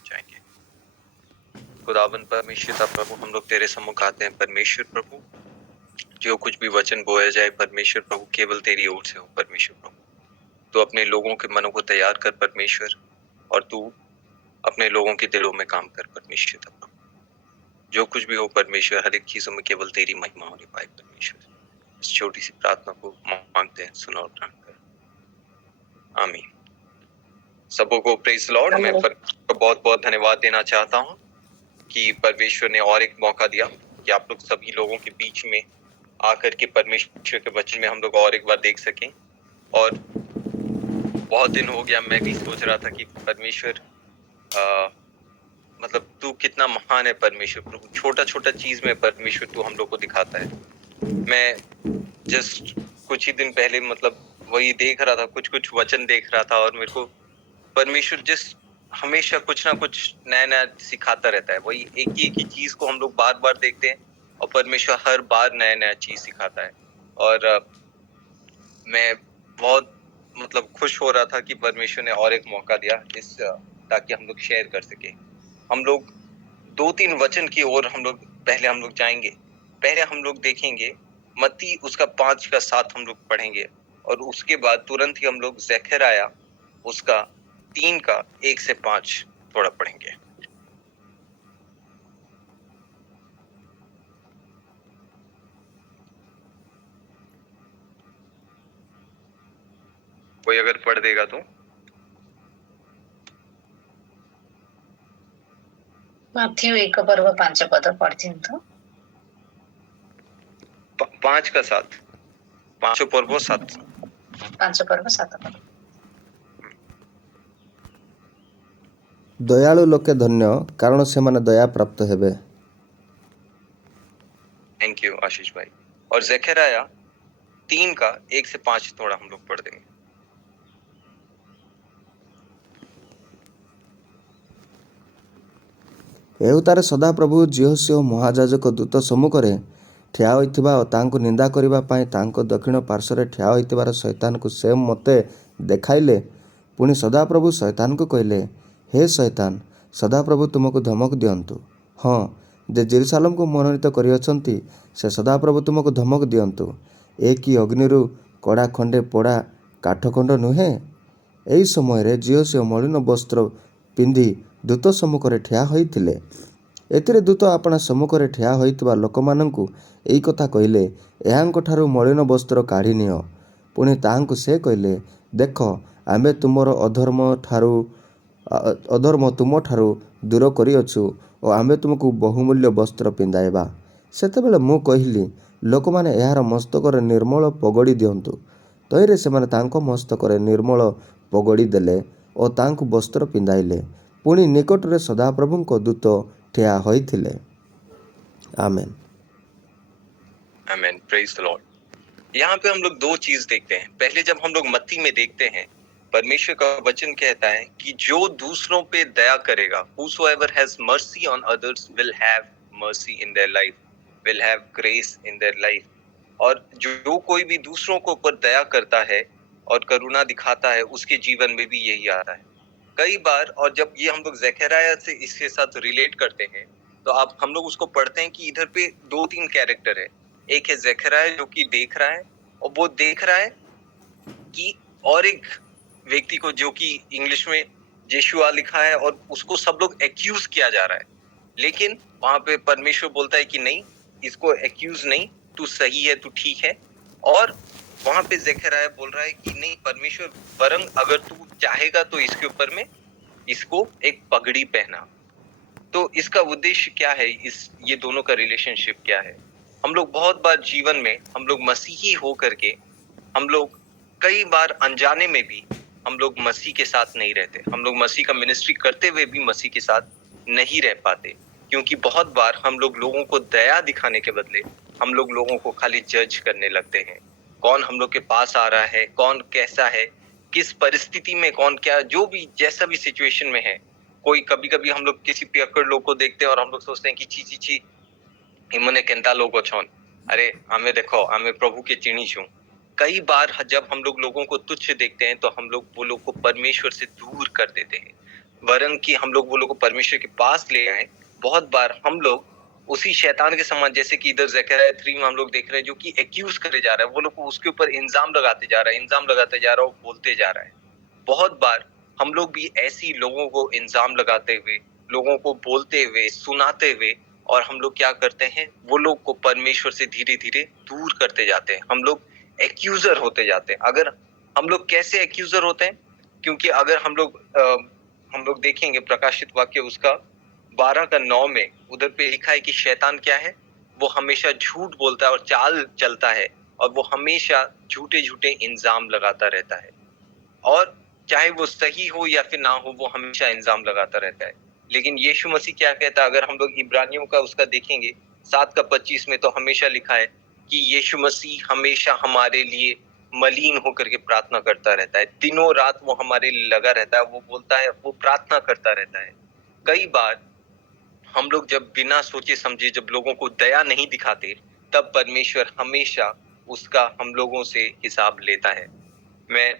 लौट जाएंगे। खुदावन परमेश्वर प्रभु, हम लोग तेरे सम्मुख आते हैं परमेश्वर प्रभु। जो कुछ भी वचन बोया जाए परमेश्वर प्रभु, केवल तेरी ओर से हो परमेश्वर प्रभु। तू अपने लोगों के मनों को तैयार कर परमेश्वर, और तू अपने लोगों के दिलों में काम कर परमेश्वर प्रभु। जो कुछ भी हो परमेश्वर, हर एक चीजों में केवल तेरी महिमा होने पाए परमेश्वर। इस छोटी सी प्रार्थना को मांगते हैं, सुनो और ग्रहण कर, आमीन। सबको प्रेज लॉर्ड। मैं को बहुत बहुत धन्यवाद देना चाहता हूँ कि परमेश्वर ने और एक मौका दिया कि आप लोग सभी लोगों के बीच में आकर के परमेश्वर के वचन में हम लोग और एक बार देख सकें। और बहुत दिन हो गया, मैं भी सोच रहा था कि परमेश्वर मतलब तू कितना महान है परमेश्वर प्रभु। छोटा छोटा चीज में परमेश्वर तू हम लोग को दिखाता है। मैं जस्ट कुछ ही दिन पहले मतलब वही देख रहा था, कुछ कुछ वचन देख रहा था, और मेरे को परमेश्वर जिस हमेशा कुछ ना कुछ नया नया सिखाता रहता है। वही एक ही चीज को हम लोग बार बार देखते हैं और परमेश्वर हर बार नया नया चीज सिखाता है। और मैं बहुत मतलब खुश हो रहा था कि परमेश्वर ने और एक मौका दिया इस ताकि हम लोग शेयर कर सके। हम लोग 2-3 वचन की ओर हम लोग जाएंगे। पहले हम लोग देखेंगे मत्ती उसका 5 का 7 हम लोग पढ़ेंगे, और उसके बाद तुरंत ही हम लोग ज़करिया उसका 3 का 1 से 5 थोड़ा पढ़ेंगे। कोई अगर पढ़ देगा तो। मत्थी 1 पर्व 5 पद पढ़िदियंतु। 5 का 7, 5 पर्व 7, 5 पर्व 7 पद। दयालु लोके धन्य, कारण सेमाने दया प्राप्त हेबे। थैंक यू आशीष भाई। और ज़करिया 3 का 1 से 5 थोड़ा हम लोग पढ़ देंगे। एहुतारे सदाप्रभु जिहोस्य महायाजक दूत सम्मुखरे ठिया होइथिबा और तांको निंदा करिबा पई तांको दक्षिण पार्श्वरे ठिया होइथिबार शैतान को से मते देखाइले। पुणी सदाप्रभु शैतान को कहले, हे शैतान, सदाप्रभु तुमको धमक दियंतु। हाँ, जे जेरूशलेम को मनोनीत करिअछंती से सदाप्रभु तुमको धमक दियंतु। ए कि अग्निरु कड़ा खंडे पोड़ा काठखंड नुहे? एही समय जिहोस्य मलिन वस्त्र पिंधि दूत सम्मुखरे ठिया होइथिले। एथिरे दूत आपणा सम्मुखरे ठिया होइथिबा लोकमानंकु एही कथा कहिले, एहांकठारु मलिन वस्त्र काढी नियो। पुणी ताहांकु से कहिले, देख, आमे तुमर अधर्म तुमठारु दूर करिअछु और आमे तुमको बहुमूल्य वस्त्र पिंधाइबा। सेतेबेले मु कहिली, लोकमाने एहार मस्तकरे निर्मल पगड़ी दियंतु। तहिरे सेमाने तांको मस्तकरे निर्मल पगड़ी देले और तांको वस्त्र पिंधाइले। पुणी निकटरे सदाप्रभुंको दूत ठिया होइथिले। आमेन। आमेन, प्रेज द लॉर्ड। यहाँ पे हम लोग 2 चीज देखते हैं। पहले जब हम लोग मत्ती में देखते हैं, परमेश्वर का वचन कहता है कि जो दूसरों पे दया करेगा, whosoever has mercy on others will have mercy in their life, will have grace in their life। और जो कोई भी दूसरों के ऊपर दया करता है और करुणा दिखाता है, उसके जीवन में भी यही आ रहा है कई बार। और जब ये हम लोग ज़करिया से इसके साथ रिलेट करते हैं, तो आप हम लोग उसको पढ़ते हैं कि इधर पे 2-3 कैरेक्टर है। एक है ज़करिया जो कि देख रहा है, और वो देख रहा है कि और एक व्यक्ति को जो कि इंग्लिश में यीशुआ लिखा है, और उसको सब लोग एक्यूज किया जा रहा है। लेकिन वहां पे परमेश्वर बोलता है कि नहीं, इसको एक्यूज नहीं, तू सही है, तू ठीक है। और वहां पे ज़करिया बोल रहा है कि नहीं परमेश्वर, वरन अगर तू चाहेगा तो इसके ऊपर में इसको एक पगड़ी पहना। तो इसका उद्देश्य क्या है, ये दोनों का रिलेशनशिप क्या है? हम लोग बहुत बार जीवन में हम लोग मसीही हो करके हम लोग कई बार अनजाने में भी हम लोग मसीह के साथ नहीं रहते। हम लोग मसीह का मिनिस्ट्री करते हुए भी मसीह के साथ नहीं रह पाते, क्योंकि बहुत बार हम लोग लोगों को दया दिखाने के बदले हम लोग लोगों को खाली जज करने लगते हैं। कौन हम लोग के पास आ रहा है, कौन कैसा है, किस परिस्थिति में कौन क्या, जो भी जैसा भी सिचुएशन में है। कोई कभी कभी हम लोग किसी पियक्कड़ लोग को देखते हैं और हम लोग सोचते हैं कि ची ची ची इमने केंता लोगो छौन, अरे हमें देखो, हमें प्रभु के चिड़ी छू। कई बार जब हम लोग लोगों को तुच्छ देखते हैं तो हम लोग वो लोग को परमेश्वर से दूर कर देते हैं। वरन कि हम लोग वो लोग को परमेश्वर के पास ले आए, बहुत बार हम लोग उसी शैतान के समान, जैसे कि इधर ज़करिया 3 में हम लोग देख रहे हैं, जो कि एक्यूज करे जा रहा है, वो लोग को उसके ऊपर इल्जाम लगाते जा रहा है और बोलते जा रहा है। बहुत बार हम लोग भी ऐसी लोगों को इल्जाम लगाते हुए, लोगों को बोलते हुए, सुनाते हुए, और हम लोग क्या करते हैं, वो लोग को परमेश्वर से धीरे धीरे दूर करते जाते हैं। हम लोग एक्यूजर होते जाते हैं। अगर हम लोग कैसे एक्यूजर होते हैं, क्योंकि अगर हम लोग देखेंगे प्रकाशित वाक्य उसका 12:9 में, उधर पे लिखा है कि शैतान क्या है, वो हमेशा झूठ बोलता है और चाल चलता है, और वो हमेशा झूठे झूठे इल्जाम लगाता रहता है, और चाहे वो सही हो या फिर ना हो, वो हमेशा इल्जाम लगाता रहता है। लेकिन यीशु मसीह क्या कहता है, अगर हम लोग इब्रानियों का उसका देखेंगे 7:25 में, तो हमेशा लिखा है कि यीशु मसीह हमेशा हमारे लिए मलीन होकर के प्रार्थना करता रहता है। दिनों रात वो हमारे लिए लगा रहता है, वो बोलता है, वो प्रार्थना करता रहता है। कई बार हम लोग जब बिना सोचे समझे जब लोगों को दया नहीं दिखाते, तब परमेश्वर हमेशा उसका हम लोगों से हिसाब लेता है। मैं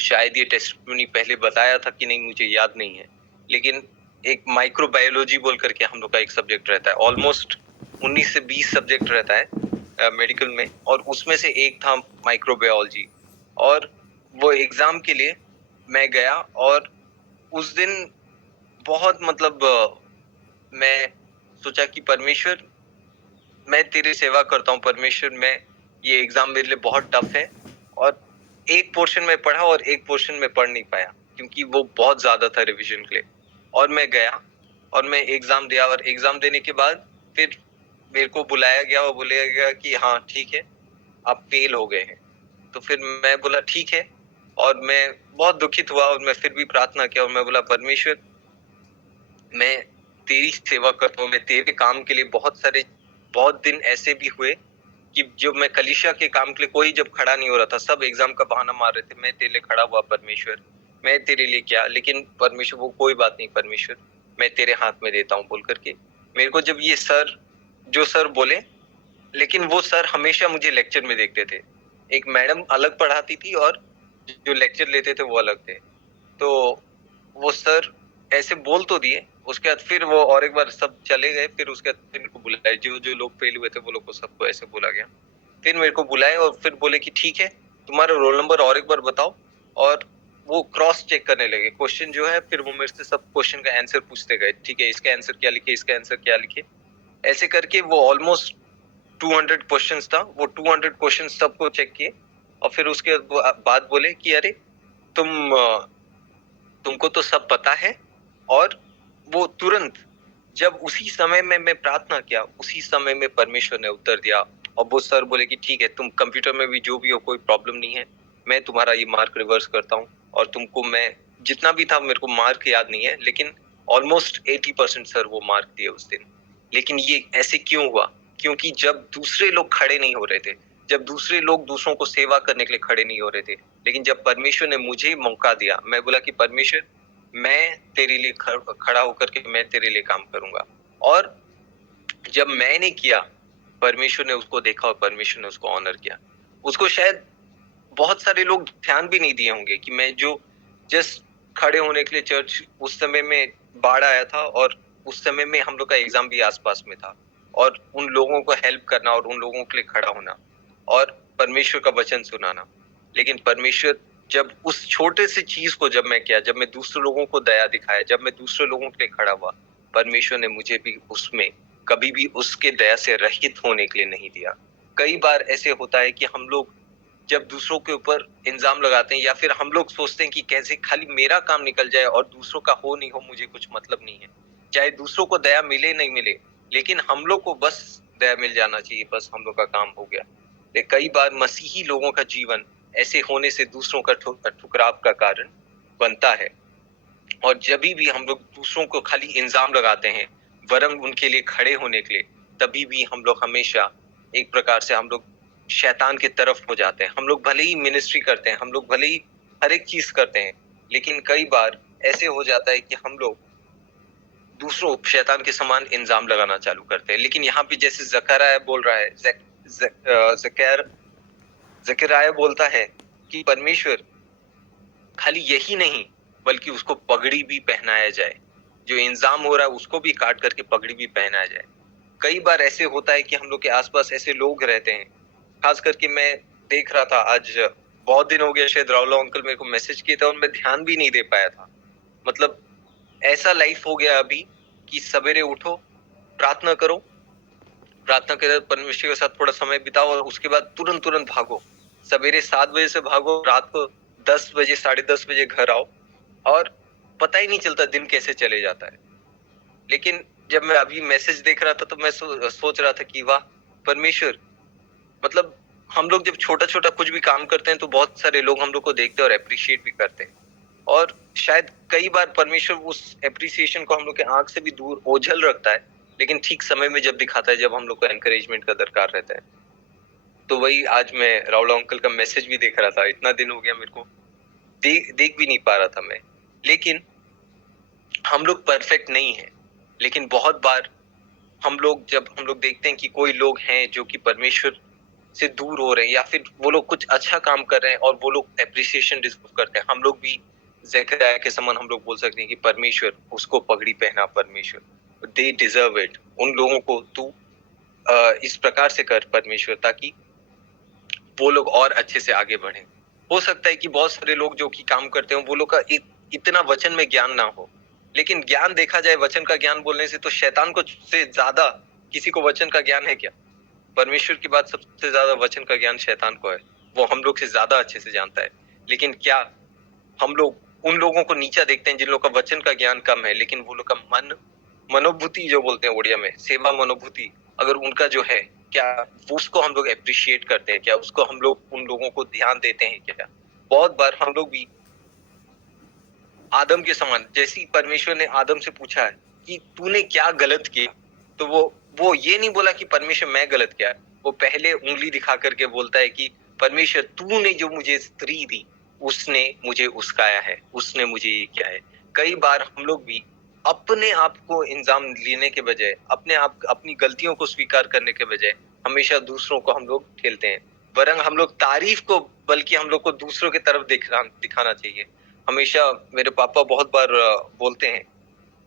शायद ये टेस्टिमनी पहले बताया था कि नहीं, मुझे याद नहीं है, लेकिन एक माइक्रोबायोलॉजी बोल करके हम लोग का एक सब्जेक्ट रहता है, ऑलमोस्ट 19 से 20 सब्जेक्ट रहता है मेडिकल में, और उसमें से एक था माइक्रोबायोलॉजी। और वो एग्जाम के लिए मैं गया, और उस दिन बहुत मैं सोचा कि परमेश्वर, मैं तेरी सेवा करता हूँ परमेश्वर, मैं ये एग्जाम मेरे लिए बहुत टफ है, और एक पोर्शन में पढ़ा और एक पोर्शन में पढ़ नहीं पाया, क्योंकि वो बहुत ज्यादा था रिवीजन के लिए। और मैं गया और मैं एग्जाम दिया, और एग्जाम देने के बाद फिर मेरे को बुलाया गया और बोला गया कि हाँ ठीक है, आप फेल हो गए हैं। तो फिर मैं बोला ठीक है, और मैं बहुत दुखित हुआ, और मैं फिर भी प्रार्थना किया, और मैं बोला परमेश्वर, मैं तेरी सेवा करता हूँ, मैं तेरे काम के लिए बहुत दिन ऐसे भी हुए कि जो मैं कलीसिया के काम के लिए कोई जब खड़ा नहीं हो रहा था, सब एग्जाम का बहाना मार रहे थे, मैं तेरे लिए खड़ा हुआ परमेश्वर, मैं तेरे लिए क्या, लेकिन परमेश्वर वो कोई बात नहीं परमेश्वर, मैं तेरे हाथ में देता हूँ बोल करके मेरे को जब ये सर बोले, लेकिन वो सर हमेशा मुझे लेक्चर में देखते थे। एक मैडम अलग पढ़ाती थी और जो लेक्चर लेते थे वो अलग थे। तो वो सर ऐसे बोल तो दिए, उसके बाद फिर वो और एक बार सब चले गए, फिर उसके बाद फिर मेरे को बुलाया, जो लोग फेल हुए थे वो लोग को सबको ऐसे बोला गया। फिर मेरे को बुलाए और फिर बोले कि ठीक है, तुम्हारा रोल नंबर और एक बार बताओ, और वो क्रॉस चेक करने लगे क्वेश्चन जो है, फिर वो मेरे से सब क्वेश्चन का आंसर पूछते गए, ठीक है इसका आंसर क्या लिखे, इसका आंसर क्या लिखे, ऐसे करके वो ऑलमोस्ट 200 क्वेश्चंस था, वो 200 क्वेश्चंस सबको चेक किए, और फिर उसके बाद बोले कि अरे तुमको तो सब पता है। और वो तुरंत, जब उसी समय में मैं प्रार्थना किया, उसी समय में परमेश्वर ने उत्तर दिया, और वो सर बोले कि ठीक है, तुम कंप्यूटर में भी जो भी हो कोई प्रॉब्लम नहीं है, मैं तुम्हारा ये मार्क रिवर्स करता हूँ, और तुमको मैं जितना भी था, मेरे को मार्क याद नहीं है, लेकिन ऑलमोस्ट 80% सर वो मार्क दिए उस दिन। लेकिन ये ऐसे क्यों हुआ? क्योंकि जब दूसरे लोग खड़े नहीं हो रहे थे, जब दूसरे लोग दूसरों को सेवा करने के लिए खड़े नहीं हो रहे थे, लेकिन जब परमेश्वर ने मुझे मौका दिया, मैं बोला कि परमेश्वर, मैं तेरे लिए खड़ा होकर के मैं तेरे लिए काम करूंगा। और जब मैंने किया, परमेश्वर ने उसको देखा और परमेश्वर ने उसको ऑनर किया। उसको शायद बहुत सारे लोग ध्यान भी नहीं दिए होंगे कि मैं जो जस्ट खड़े होने के लिए चर्च, उस समय में बाढ़ आया था, और उस समय में हम लोग का एग्जाम भी आसपास में था, और उन लोगों को हेल्प करना और उन लोगों के लिए खड़ा होना और परमेश्वर का वचन सुनाना। लेकिन परमेश्वर, जब उस छोटे से चीज को जब मैं किया, जब मैं दूसरे लोगों को दया दिखाया, जब मैं दूसरे लोगों के लिए खड़ा हुआ, परमेश्वर ने मुझे भी उसमें कभी भी उसके दया से रहित होने के लिए नहीं दिया। कई बार ऐसे होता है कि हम लोग जब दूसरों के ऊपर इल्जाम लगाते हैं, या फिर हम लोग सोचते हैं कि कैसे खाली मेरा काम निकल जाए और दूसरों का हो नहीं हो, मुझे कुछ मतलब नहीं है, चाहे दूसरों को दया मिले नहीं मिले, लेकिन हम लोग को बस दया मिल जाना चाहिए, बस हम लोग का काम हो गया। कई बार मसीही लोगों का जीवन ऐसे होने से दूसरों का ठुकराव का कारण बनता है, और जब भी हम लोग दूसरों को खाली इल्जाम लगाते हैं वरन उनके लिए खड़े होने के लिए, तभी भी हम लोग हमेशा एक प्रकार से हम लोग शैतान की तरफ हो जाते हैं। हम लोग भले ही मिनिस्ट्री करते हैं, हम लोग भले ही हर एक चीज करते हैं, लेकिन कई बार ऐसे हो जाता है कि हम लोग दूसरों शैतान के समान इल्जाम लगाना चालू करते हैं। लेकिन यहाँ पे जैसे जकरिया बोल रहा है, जकरिया बोलता है कि परमेश्वर, खाली यही नहीं बल्कि उसको पगड़ी भी पहनाया जाए। जो इंजाम हो रहा है उसको भी काट करके पगड़ी भी पहनाया जाए। कई बार ऐसे होता है कि हम लोग के आसपास ऐसे लोग रहते हैं, खास करके मैं देख रहा था आज बहुत दिन हो गया, शायद राहुल अंकल मेरे को मैसेज किए थे और मैं ध्यान भी नहीं दे पाया था। मतलब ऐसा लाइफ हो गया अभी कि सवेरे उठो, प्रार्थना करो, प्रार्थना के परमेश्वर के साथ थोड़ा समय बिताओ और उसके बाद तुरंत तुरंत भागो। सवेरे 7 बजे से भागो, रात को 10 बजे 10:30 बजे घर आओ और पता ही नहीं चलता दिन कैसे चले जाता है। लेकिन जब मैं अभी मैसेज देख रहा था तो मैं सोच रहा था कि वाह परमेश्वर, मतलब हम लोग जब छोटा छोटा कुछ भी काम करते हैं तो बहुत सारे लोग हम लोग को देखते हैं और अप्रिशिएट भी करते हैं, और शायद कई बार परमेश्वर उस एप्रिसिएशन को हम लोग के आंख से भी दूर ओझल रखता है, लेकिन ठीक समय में जब दिखाता है जब हम लोग को एनकरेजमेंट का दरकार रहता है। तो वही आज मैं राहुल अंकल का मैसेज भी देख रहा था, इतना दिन हो गया मेरे को देख भी नहीं पा रहा था मैं। लेकिन हम लोग परफेक्ट नहीं है, लेकिन बहुत बार हम लोग देखते हैं कि कोई लोग हैं जो कि परमेश्वर से दूर हो रहे हैं या फिर वो लोग कुछ अच्छा काम कर रहे हैं और वो लोग एप्रिसिएशन डिजर्व करते हैं, हम लोग भी ज़करिया के समान हम लोग बोल सकते हैं कि परमेश्वर उसको पगड़ी पहना, परमेश्वर दे डिजर्व इट, उन लोगों को तू इस प्रकार से कर परमेश्वर, ताकि वो लोग और अच्छे से आगे बढ़े। हो सकता है कि बहुत सारे लोग जो कि काम करते हैं वो लोग का इतना वचन में ज्ञान ना हो, लेकिन ज्ञान देखा जाए वचन का ज्ञान बोलने से तो शैतान को से ज्यादा किसी को वचन का ज्ञान है क्या? परमेश्वर की बात सबसे ज्यादा वचन का ज्ञान शैतान को है, वो हम लोग से ज्यादा अच्छे से जानता है। लेकिन क्या हम लोग उन लोगों को नीचा देखते हैं जिन लोगों का वचन का ज्ञान कम है, लेकिन वो लोग का मनोभूति जो बोलते हैं उड़िया में, सेवा मनोभूति अगर उनका जो है, क्या उसको हम लोग अप्रिशिएट करते हैं क्या? उसको हम लोग उन लोगों को ध्यान देते हैं क्या? बहुत बार हम लोग भी आदम के समान, जैसे ही परमेश्वर ने आदम से पूछा है कि तूने क्या गलत किया, तो वो ये नहीं बोला कि परमेश्वर मैं गलत किया, वो पहले उंगली दिखा करके बोलता है कि परमेश्वर तूने जो मुझे स्त्री दी उसने मुझे उस्काया है, उसने मुझे ये किया है। कई बार हम लोग भी अपने आप को इल्जाम लेने के बजाय, अपनी गलतियों को स्वीकार करने के बजाय हमेशा दूसरों को हम लोग ठेलते हैं। वरन हम लोग तारीफ को, बल्कि हम लोग को दूसरों की तरफ दिखाना चाहिए। हमेशा मेरे पापा बहुत बार बोलते हैं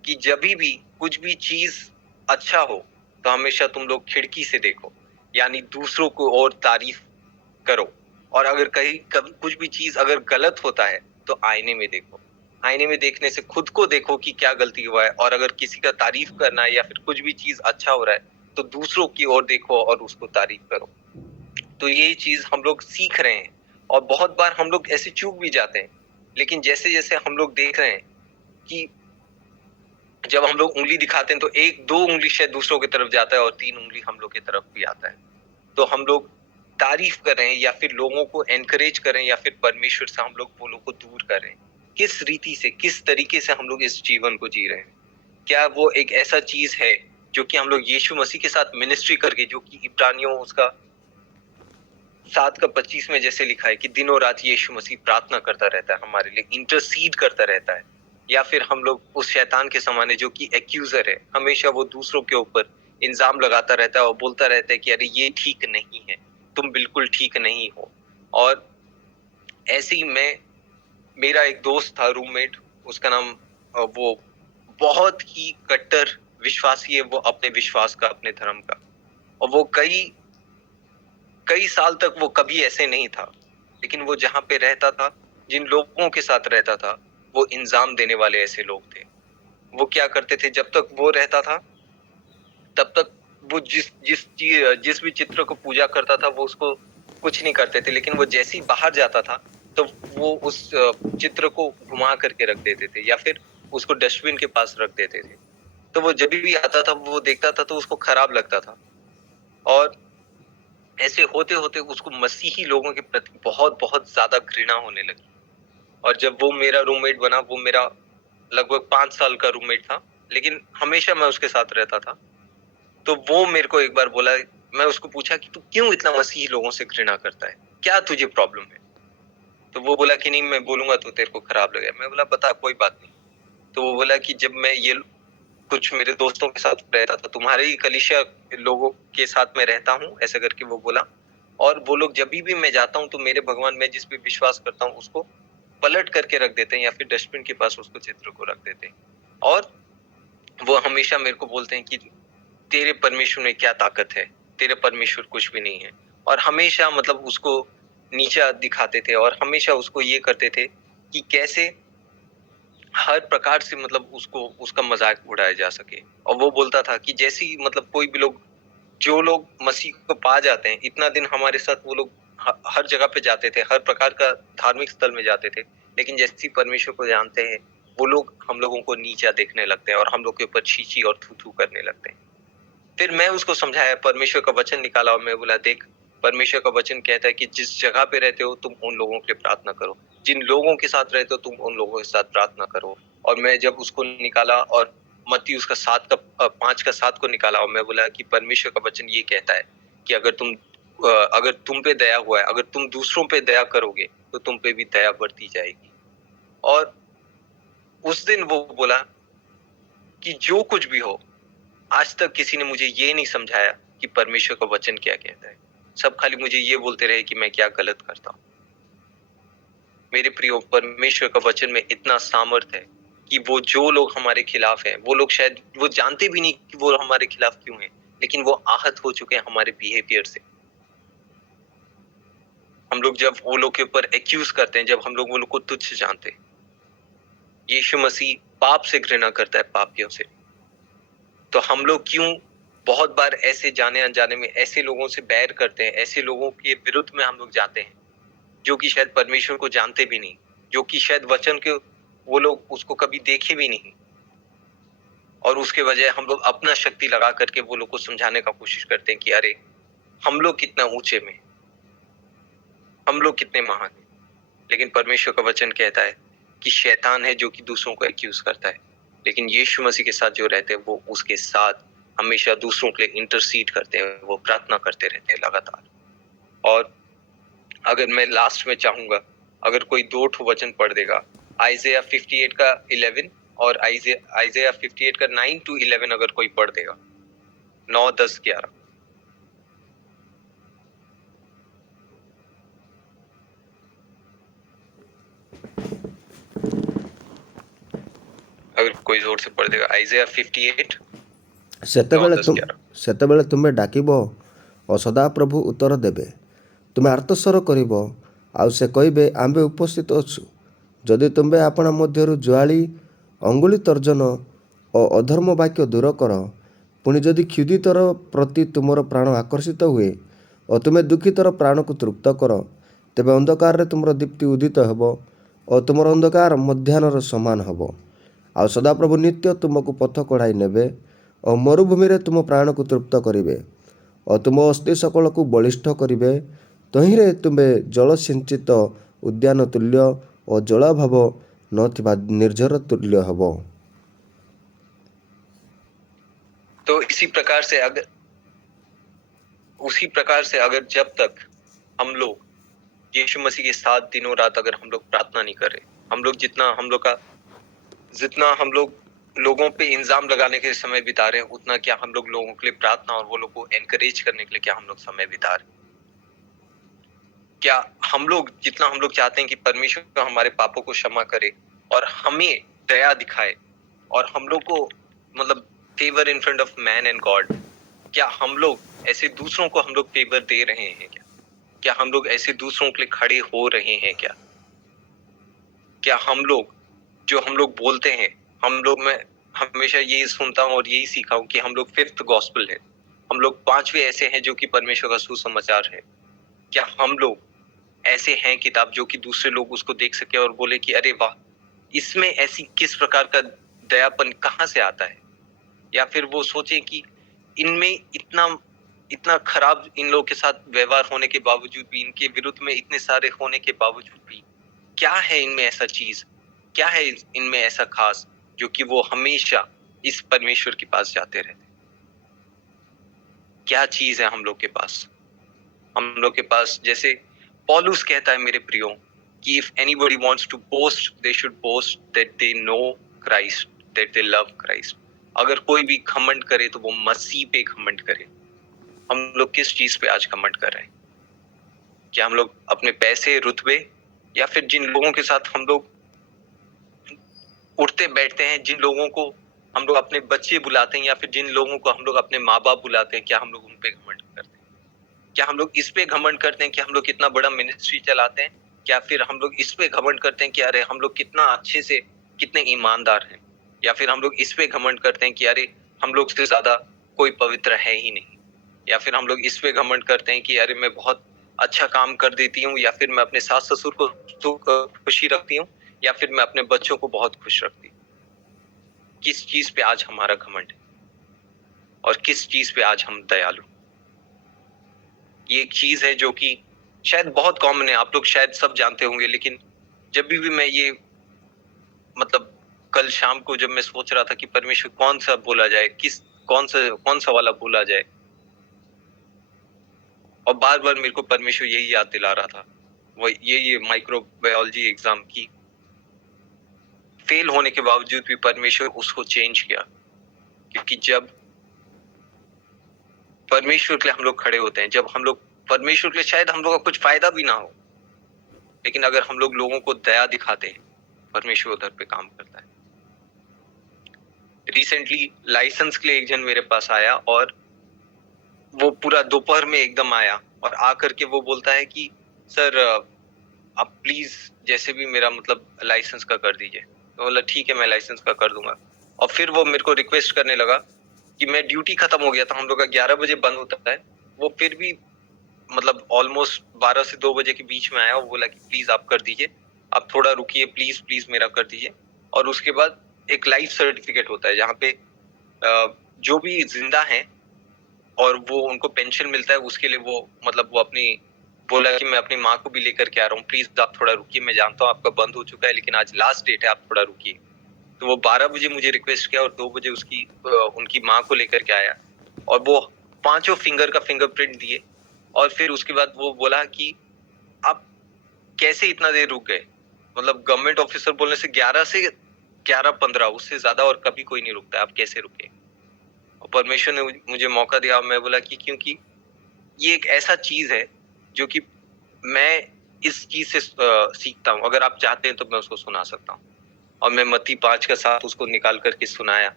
कि जब भी कुछ भी चीज अच्छा हो तो हमेशा तुम लोग खिड़की से देखो, यानी दूसरों को और तारीफ करो। और अगर कहीं कभी कुछ भी चीज अगर गलत होता है तो आईने में देखो, आईने में देखने से खुद को देखो कि क्या गलती हुआ है, और अगर किसी का तारीफ करना है या फिर कुछ भी चीज अच्छा हो रहा है तो दूसरों की ओर देखो और उसको तारीफ करो। तो ये चीज हम लोग सीख रहे हैं, और बहुत बार हम लोग ऐसे चूक भी जाते हैं। लेकिन जैसे जैसे हम लोग देख रहे हैं कि जब हम लोग उंगली दिखाते हैं तो 1-2 उंगली शायद दूसरों की तरफ जाता है और 3 उंगली हम लोग की तरफ भी आता है। तो हम लोग तारीफ करें या फिर लोगों को एनकरेज करें या फिर परमेश्वर से हम लोग वो लोग को दूर करें, किस रीति से, किस तरीके से हम लोग इस जीवन को जी रहे हैं? क्या वो एक ऐसा चीज है जो कि हम लोग यीशु मसीह के साथ मिनिस्ट्री करके, जो कि इब्रानियों उसका 7:25 में जैसे लिखा है कि दिनों रात यीशु मसीह प्रार्थना करता रहता है, हमारे लिए इंटरसीड करता रहता है, या फिर हम लोग उस शैतान के समान है जो कि एक्यूजर है, हमेशा वो दूसरों के ऊपर इल्जाम लगाता रहता है और बोलता रहता है कि अरे ये ठीक नहीं है, तुम बिल्कुल ठीक नहीं हो। और ऐसे ही मेरा एक दोस्त था, रूममेट, उसका नाम वो बहुत ही कट्टर विश्वासी है, वो अपने विश्वास का, अपने धर्म का, और वो कई साल तक वो कभी ऐसे नहीं था। लेकिन वो जहाँ पे रहता था, जिन लोगों के साथ रहता था, वो इल्जाम देने वाले ऐसे लोग थे। वो क्या करते थे, जब तक वो रहता था तब तक वो जिस भी चित्र को पूजा करता था वो उसको कुछ नहीं करते थे, लेकिन वो जैसे ही बाहर जाता था तो वो उस चित्र को घुमा करके रख देते थे या फिर उसको डस्टबिन के पास रख देते थे। तो वो जब भी आता था वो देखता था तो उसको खराब लगता था, और ऐसे होते होते उसको मसीही लोगों के प्रति बहुत बहुत ज्यादा घृणा होने लगी। और जब वो मेरा रूममेट बना, वो मेरा लगभग 5 साल का रूममेट था, लेकिन हमेशा मैं उसके साथ रहता था। तो वो मेरे को एक बार बोला, मैं उसको पूछा कि तू क्यों इतना मसीही लोगों से घृणा करता है, क्या तुझे प्रॉब्लम है? तो वो बोला कि नहीं, मैं बोलूंगा तो तेरे को खराब लगेगा। मैं बोला बता, कोई बात नहीं। तो वो बोला कि जब मैं ये कुछ मेरे दोस्तों के साथ रहता था, तुम्हारे ही कलीसिया लोगों के साथ मैं रहता हूँ, ऐसा करके वो बोला, और वो लोग जब भी मैं जाता हूँ तो मेरे भगवान, मैं जिस पे विश्वास करता हूँ उसको पलट करके रख देते हैं या फिर डस्टबिन के पास उसको चित्र को रख देते हैं। और वो हमेशा मेरे को बोलते हैं कि तेरे परमेश्वर में क्या ताकत है, तेरे परमेश्वर कुछ भी नहीं है। और हमेशा मतलब उसको नीचा दिखाते थे और हमेशा उसको ये करते थे कि कैसे हर प्रकार से मतलब उसको उसका मजाक उड़ाया जा सके। और वो बोलता था कि जैसे ही मतलब कोई भी लोग, जो लोग मसीह को पा जाते हैं, इतना दिन हमारे साथ वो लोग हर जगह पे जाते थे, हर प्रकार का धार्मिक स्थल में जाते थे, लेकिन जैसे ही परमेश्वर को जानते हैं वो लोग हम लोगों को नीचा देखने लगते हैं और हम लोग के ऊपर छी और थू करने लगते हैं। फिर मैं उसको समझाया, परमेश्वर का वचन निकाला और मैं बोला, देख, परमेश्वर का वचन कहता है कि जिस जगह पे रहते हो तुम उन लोगों के लिए प्रार्थना करो, जिन लोगों के साथ रहते हो तुम उन लोगों के साथ प्रार्थना करो। और मैं जब उसको निकाला और मत्ती उसका 5 का 7 को निकाला और मैं बोला कि परमेश्वर का वचन ये कहता है कि अगर तुम पे दया हुआ है, अगर तुम दूसरों पे दया करोगे तो तुम पे भी दया बढ़ती जाएगी। और उस दिन वो बोला कि जो कुछ भी हो, आज तक किसी ने मुझे ये नहीं समझाया कि परमेश्वर का वचन क्या कहता है। सब खाली मुझे ये बोलते रहे कि मैं क्या गलत करता हूँ। मेरे प्रियो, परमेश्वर का वचन में इतना सामर्थ है कि वो जो लोग हमारे खिलाफ हैं, वो लोग शायद वो जानते भी नहीं कि वो हमारे खिलाफ क्यों हैं, लेकिन वो आहत हो चुके हैं हमारे बिहेवियर से। हम लोग जब वो लोग के ऊपर एक्यूज करते हैं, जब हम लोग वो लोग को तुच्छ जानते हैं। यीशु मसीह पाप से घृणा करता है, पापियों से। तो हम लोग क्यों बहुत बार ऐसे जाने अनजाने में ऐसे लोगों से बैर करते हैं, ऐसे लोगों के विरुद्ध में हम लोग जाते हैं जो कि शायद परमेश्वर को जानते भी नहीं, जो कि शायद वचन के वो लोग उसको कभी देखे भी नहीं, और उसके वजह हम लोग अपना शक्ति लगा करके वो लोग को समझाने का कोशिश करते हैं कि अरे हम लोग कितना ऊंचे में, हम लोग कितने महान हैं। लेकिन परमेश्वर का वचन कहता है कि शैतान है जो कि दूसरों को एक्यूज करता है, लेकिन यीशु मसीह के साथ जो रहते हैं वो उसके साथ हमेशा दूसरों के लिए इंटरसीड करते हैं, वो प्रार्थना करते रहते हैं लगातार। और अगर मैं लास्ट में चाहूंगा, अगर कोई 2 वचन पढ़ देगा, आइज़ाया 58 का 11 और आइज़ाया 58 का 9 to 11 अगर कोई पढ़ देगा, 9, 10, 11। अगर कोई जोर से पढ़ देगा, आइज़ाया 58, 9, 10, 11। ସେତେବେଳେ ତୁମେ ଡାକିବ ଓ ସଦାପ୍ରଭୁ ଉତ୍ତର ଦେବେ। ତୁମେ ଆର୍ତ୍ତସ୍ୱର କରିବ ଆଉ ସେ କହିବେ ଆମ୍ଭେ ଉପସ୍ଥିତ ଅଛୁ। ଯଦି ତୁମେ ଆପଣା ମଧ୍ୟରୁ ଜୁଆଳି, ଅଙ୍ଗୁଳି ତର୍ଜନ ଓ ଅଧର୍ମ ବାକ୍ୟ ଦୂର କର, ପୁଣି ଯଦି କ୍ଷୁଧିତର ପ୍ରତି ତୁମର ପ୍ରାଣ ଆକର୍ଷିତ ହୁଏ ଓ ତୁମେ ଦୁଃଖିତର ପ୍ରାଣକୁ ତୃପ୍ତ କର, ତେବେ ଅନ୍ଧକାରରେ ତୁମର ଦୀପ୍ତି ଉଦିତ ହେବ ଓ ତୁମର ଅନ୍ଧକାର ମଧ୍ୟାହ୍ନର ସମାନ ହେବ। ଆଉ ସଦାପ୍ରଭୁ ନିତ୍ୟ ତୁମକୁ ପଥ କଢ଼ାଇ ନେବେ ଓ ମରୁଭୂମିରେ ତୁମ ପ୍ରାଣକୁ ତୃପ୍ତ କରିବେ ଓ ତୁମ ଅସ୍ଥି ସକଳକୁ ବଳିଷ୍ଠ କରିବେ। ତହିଁରେ ତୁମେ ଜଳସିଞ୍ଚିତ ଉଦ୍ୟାନ ତୁଲ୍ୟ ଓ ଜଳାଭାବ ନଥିବା ନିର୍ଝର ତୁଲ୍ୟ ହେବ। तो उसी प्रकार से अगर जब तक हम लोग यीशु मसीह के साथ दिनों रात अगर हम लोग प्रार्थना नहीं कर रहे, जितना हम लोग लोगों पे इंजाम लगाने के समय बिता रहे हैं, उतना क्या हम लोग लोगों के लिए प्रार्थना और वो लोग को एनकरेज करने के लिए क्या हम लोग समय बिता रहे हैं? क्या हम लोग जितना हम लोग चाहते हैं कि परमेश्वर हमारे पापों को क्षमा करे और हमें दया दिखाए और हम लोग को मतलब favour in front of man and God, क्या हम लोग ऐसे दूसरों को हम लोग फेवर दे रहे हैं क्या हम लोग ऐसे दूसरों के लिए खड़े हो रहे हैं क्या हम लोग जो हम लोग बोलते हैं, हम लोग, मैं हमेशा यही सुनता हूँ और यही सीखा हूँ कि हम लोग 5th गॉस्पेल है, हम लोग 5वें ऐसे हैं जो कि परमेश्वर का सुसमाचार है। क्या हम लोग ऐसे हैं किताब जो कि दूसरे लोग उसको देख सके और बोले कि अरे वाह, इसमें ऐसी किस प्रकार का दयापन कहाँ से आता है? या फिर वो सोचे कि इनमें इतना खराब इन लोगों के साथ व्यवहार होने के बावजूद भी, इनके विरुद्ध में इतने सारे होने के बावजूद भी, क्या है इनमें ऐसा चीज, क्या है इनमें ऐसा खास जो कि वो हमेशा इस परमेश्वर के पास जाते रहते? क्या चीज है हम लोग के पास? हम लोग के पास, जैसे पौलुस कहता है मेरे प्रियो, कि if anybody wants to boast, they should boast that they know Christ, that they love Christ. अगर कोई भी घमंड करे तो वो मसीह पे घमंड करे। हम लोग किस चीज पे आज घमंड कर रहे हैं? क्या हम लोग अपने पैसे, रुतबे, या फिर जिन लोगों के साथ हम लोग उठते बैठते हैं, जिन लोगों को हम लोग अपने बच्चे बुलाते हैं या फिर जिन लोगों को हम लोग अपने माँ बाप बुलाते हैं, क्या हम लोग उन पे घमंड करते हैं? क्या हम लोग इस पे घमंड करते हैं कि हम लोग कितना बड़ा मिनिस्ट्री चलाते हैं? क्या फिर हम लोग इस पे घमंड करते हैं कि अरे हम लोग कितना अच्छे से, कितने ईमानदार हैं? या फिर हम लोग इस पे घमंड करते हैं कि अरे हम लोग से ज्यादा कोई पवित्र है ही नहीं? या फिर हम लोग इस पे घमंड करते हैं कि अरे मैं बहुत अच्छा काम कर देती हूँ, या फिर मैं अपने सास ससुर को खुशी रखती हूँ, या फिर मैं अपने बच्चों को बहुत खुश रखती हूँ? किस चीज पे आज हमारा घमंड है और किस चीज पे आज हम दयालु? ये एक चीज है जो कि शायद बहुत कॉमन है, आप लोग शायद सब जानते होंगे, लेकिन जब भी मैं ये मतलब कल शाम को जब मैं सोच रहा था कि परमेश्वर कौन सा बोला जाए, कौन सा वाला बोला जाए, और बार बार मेरे को परमेश्वर यही याद दिला रहा था, वो ये माइक्रोबायोलॉजी एग्जाम की फेल होने के बावजूद भी परमेश्वर उसको चेंज किया, क्योंकि जब परमेश्वर के लिए हम लोग खड़े होते हैं, जब हम लोग परमेश्वर के लिए, शायद हम लोग का कुछ फायदा भी ना हो, लेकिन अगर हम लोग लोगों को दया दिखाते हैं, परमेश्वर उधर पे काम करता है। रिसेंटली लाइसेंस के लिए एक जन मेरे पास आया, और वो पूरा दोपहर में एकदम आया और आकर के वो बोलता है कि सर आप प्लीज जैसे भी मेरा मतलब लाइसेंस का कर दीजिए। तो बोला ठीक है, मैं लाइसेंस का कर दूंगा। और फिर वो मेरे को रिक्वेस्ट करने लगा कि मैं ड्यूटी खत्म हो गया था, हम लोग का 11 बजे बंद होता है, वो फिर भी मतलब ऑलमोस्ट 12 से 2 बजे के बीच में आया। वो बोला कि प्लीज आप कर दीजिए, आप थोड़ा रुकिए, प्लीज प्लीज मेरा कर दीजिए। और उसके बाद एक लाइफ सर्टिफिकेट होता है जहाँ पे जो भी जिंदा है और वो उनको पेंशन मिलता है, उसके लिए वो मतलब वो अपनी बोला कि मैं अपनी माँ को भी लेकर के आ रहा हूँ, प्लीज आप थोड़ा रुकिए, मैं जानता हूँ आपका बंद हो चुका है, लेकिन आज लास्ट डेट है, आप थोड़ा रुकिए। तो वो 12 बजे मुझे रिक्वेस्ट किया और 2 बजे उनकी माँ को लेकर के आया, और वो 5 फिंगर का फिंगरप्रिंट दिए। और फिर उसके बाद वो बोला कि आप कैसे इतना देर रुक गए? मतलब गवर्नमेंट ऑफिसर बोलने से 11 से 11:15, उससे ज्यादा और कभी कोई नहीं रुकता, आप कैसे रुके? और परमेश्वर ने मुझे मौका दिया। मैं बोला कि क्योंकि ये एक ऐसा चीज है जो कि मैं इस चीज से सीखता हूँ। अगर आप चाहते हैं तो मैं उसको सुना सकता हूँ। और मैं मत्ती 5 का 7 उसको निकाल करके सुनाया,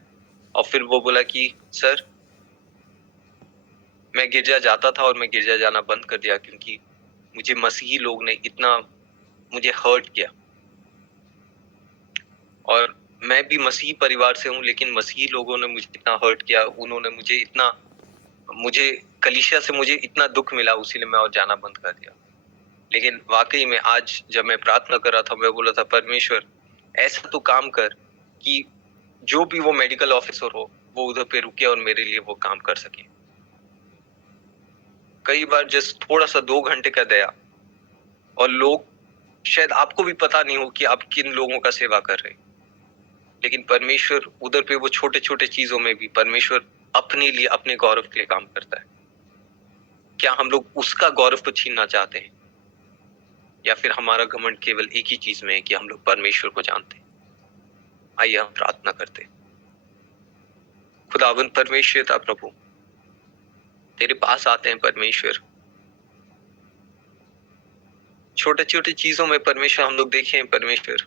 और फिर वो बोला कि सर मैं गिरजा जाता था और मैं गिरजा जाना बंद कर दिया, क्योंकि मुझे मसीही लोग ने इतना मुझे हर्ट किया। और मैं भी मसीही परिवार से हूँ, लेकिन मसीही लोगों ने मुझे इतना हर्ट किया, उन्होंने मुझे कलीसिया से मुझे इतना दुख मिला, उसीलिए मैं और जाना बंद कर दिया। लेकिन वाकई में आज जब मैं प्रार्थना कर रहा था, मैं बोला था परमेश्वर ऐसा तो काम कर कि जो भी वो मेडिकल ऑफिसर हो वो उधर पे रुके और मेरे लिए वो काम कर सके। कई बार जस्ट थोड़ा सा 2 घंटे का दया, और लोग शायद आपको भी पता नहीं हो कि आप किन लोगों का सेवा कर रहे हैं, लेकिन परमेश्वर उधर पे वो छोटे छोटे चीजों में भी परमेश्वर अपने लिए, अपने गौरव के लिए काम करता है। क्या हम लोग उसका गौरव को छीनना चाहते हैं, या फिर हमारा घमंड केवल एक ही चीज में है कि हम लोग परमेश्वर को जानते हैं? आइए हम प्रार्थना करते हैं। खुदावंद परमेश्वर प्रभु, तेरे पास आते हैं परमेश्वर। छोटे छोटे चीजों में परमेश्वर हम लोग देखें परमेश्वर,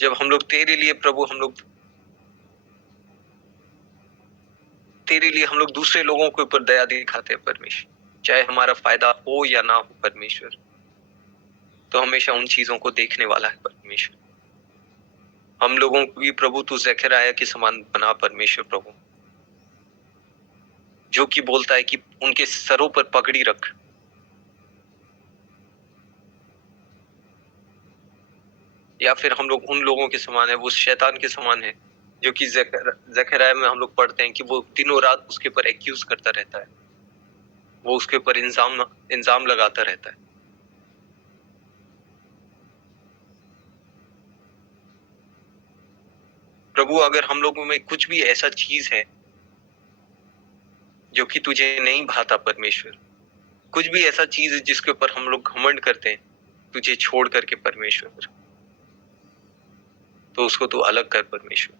जब हम लोग तेरे लिए प्रभु, तेरे लिए हम लोग दूसरे लोगों के ऊपर दया दिखाते हैं परमेश्वर, चाहे हमारा फायदा हो या ना हो परमेश्वर, तो हमेशा उन चीजों को देखने वाला है परमेश्वर। हम लोगों को भी प्रभु तू ज़करयाह के समान बना परमेश्वर प्रभु, जो कि बोलता है कि उनके सरों पर पगड़ी रख। या फिर हम लोग उन लोगों के समान है, वो शैतान के समान है, जो कि ज़करयाह में हम लोग पढ़ते हैं कि वो दिनों रात उसके ऊपर एक्यूज करता रहता है, वो उसके ऊपर इंजाम लगाता रहता है। प्रभु अगर हम लोगों में कुछ भी ऐसा चीज है जो कि तुझे नहीं भाता परमेश्वर, कुछ भी ऐसा चीज है जिसके ऊपर हम लोग घमंड करते हैं तुझे छोड़ करके परमेश्वर, तो उसको तू अलग कर परमेश्वर।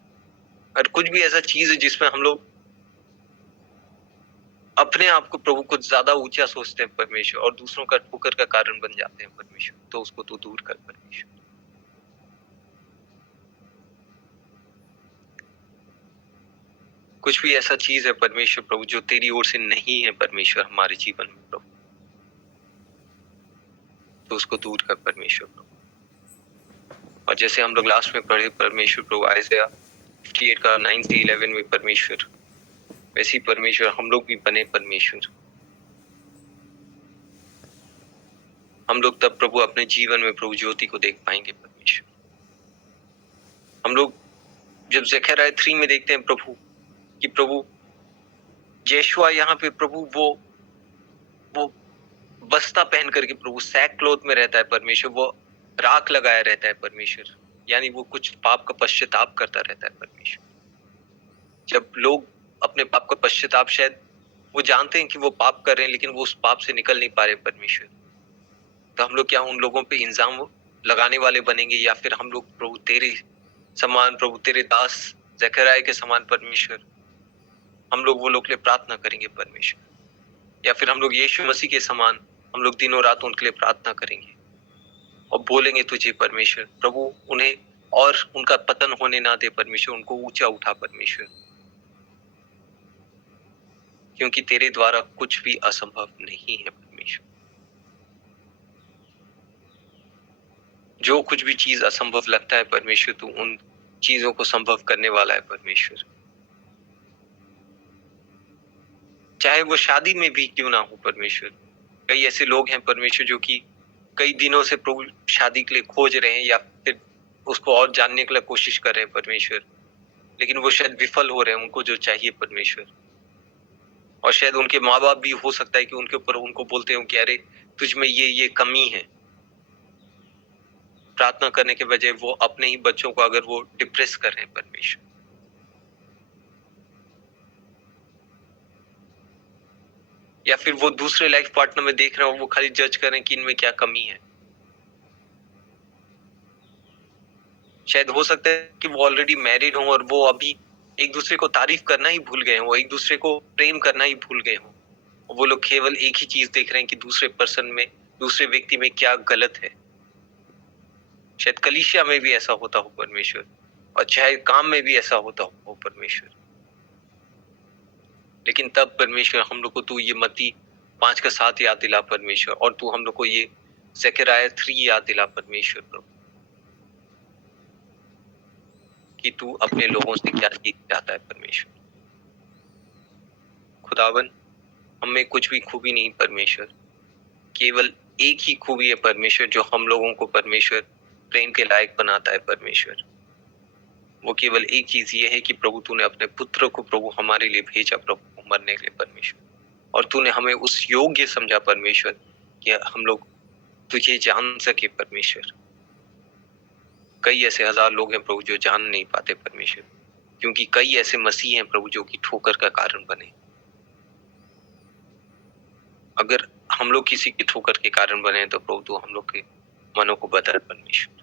और कुछ भी ऐसा चीज है जिसमें हम लोग अपने आप को प्रभु कुछ ज्यादा ऊंचा सोचते हैं परमेश्वर, और दूसरों का ठोकर का कारण बन जाते हैं परमेश्वर, तो उसको तू दूर कर परमेश्वर। कुछ भी ऐसा चीज है परमेश्वर प्रभु जो तेरी ओर से नहीं है परमेश्वर हमारे जीवन में प्रभु, तो उसको दूर कर परमेश्वर प्रभु। और जैसे हम लोग लास्ट में पढ़े परमेश्वर प्रभु आयसाया 58 का 9 से 11 में परमेश्वर, वैसे ही परमेश्वर हम लोग भी बने परमेश्वर। हम लोग तब प्रभु अपने जीवन में प्रभु ज्योति को देख पाएंगे परमेश्वर। हम लोग जब ज़करिया 3 में देखते हैं प्रभु कि प्रभु यहोशुआ यहाँ पे प्रभु वो बस्ता पहन करके प्रभु सैक क्लॉथ में रहता है परमेश्वर, वो राख लगाया रहता है परमेश्वर, यानी वो कुछ पाप का पश्चाताप करता रहता है परमेश्वर। जब लोग अपने पाप का पश्चाताप, शायद वो जानते हैं कि वो पाप कर रहे हैं लेकिन वो उस पाप से निकल नहीं पा रहे परमेश्वर, तो हम लोग क्या उन लोगों पे इल्जाम लगाने वाले बनेंगे, या फिर हम लोग प्रभु तेरे समान, प्रभु तेरे दास ज़करिया के समान परमेश्वर, हम लोग वो लोग के लिए प्रार्थना करेंगे परमेश्वर, या फिर हम लोग यीशु मसीह के समान हम लोग दिनों रात उनके लिए प्रार्थना करेंगे और बोलेंगे तुझे परमेश्वर प्रभु उन्हें और उनका पतन होने ना दे परमेश्वर, उनको ऊंचा उठा परमेश्वर, क्योंकि तेरे द्वारा कुछ भी असंभव नहीं है परमेश्वर। जो कुछ भी चीज असंभव लगता है परमेश्वर, तू उन चीजों को संभव करने वाला है परमेश्वर। चाहे वो शादी में भी क्यों ना हो परमेश्वर, कई ऐसे लोग हैं परमेश्वर जो कि कई दिनों से प्रभु शादी के लिए खोज रहे हैं या फिर उसको और जानने के लिए कोशिश कर रहे हैं परमेश्वर, लेकिन वो शायद विफल हो रहे हैं उनको जो चाहिए परमेश्वर। और शायद उनके माँ बाप भी हो सकता है कि उनके ऊपर उनको बोलते हो कि अरे तुझ में ये कमी है, प्रार्थना करने के बजाय वो अपने ही बच्चों को अगर वो डिप्रेस कर रहे हैं परमेश्वर। या फिर वो दूसरे लाइफ पार्टनर में देख रहे हो, वो खाली जज कर रहे हैं कि इनमें क्या कमी है। शायद हो सकता है कि वो ऑलरेडी मैरिड हो और वो अभी एक दूसरे को तारीफ करना ही भूल गए हो, एक दूसरे को प्रेम करना ही भूल गए हो। वो लोग केवल एक ही चीज देख रहे हैं कि दूसरे पर्सन में, दूसरे व्यक्ति में क्या गलत है। शायद कलीसिया में भी ऐसा होता हो परमेश्वर, और चाहे काम में भी ऐसा होता हो परमेश्वर। लेकिन तब परमेश्वर हम लोग को तू ये मत्ती 5 का 7 याद दिला परमेश्वर, और तू हम लोग को ये ज़करिया 3 याद दिला परमेश्वर प्रभु, कि तू अपने लोगों से क्या चीज चाहता है परमेश्वर। खुदावन हम में कुछ भी खूबी नहीं परमेश्वर, केवल एक ही खूबी है परमेश्वर जो हम लोगों को परमेश्वर प्रेम के लायक बनाता है परमेश्वर। वो केवल एक चीज ये है कि प्रभु तूने अपने पुत्र को प्रभु हमारे लिए भेजा प्रभु मरने के लिए परमेश्वर, और तूने हमें उस योग्य समझा परमेश्वर कि हम लोग तुझे जान सके परमेश्वर। कई ऐसे हजार लोग हैं प्रभु जो जान नहीं पाते परमेश्वर, क्योंकि कई ऐसे मसीह हैं प्रभु जो कि ठोकर का कारण बने। अगर हम लोग किसी की ठोकर के कारण बने तो प्रभु तू हम लोग के मनों को बदल परमेश्वर।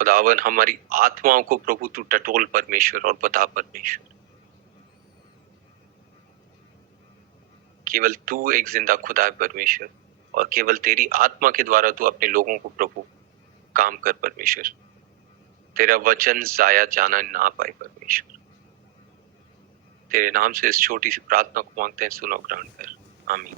खुदावन हमारी आत्माओं को प्रभु तू टटोल परमेश्वर और बता परमेश्वर। केवल तू एक जिंदा खुदा है परमेश्वर, और केवल तेरी आत्मा के द्वारा तू अपने लोगों को प्रभु काम कर परमेश्वर। तेरा वचन जाया जाना ना पाए परमेश्वर। तेरे नाम से इस छोटी सी प्रार्थना को मांगते हैं, सुनो ग्रहण कर, आमीन।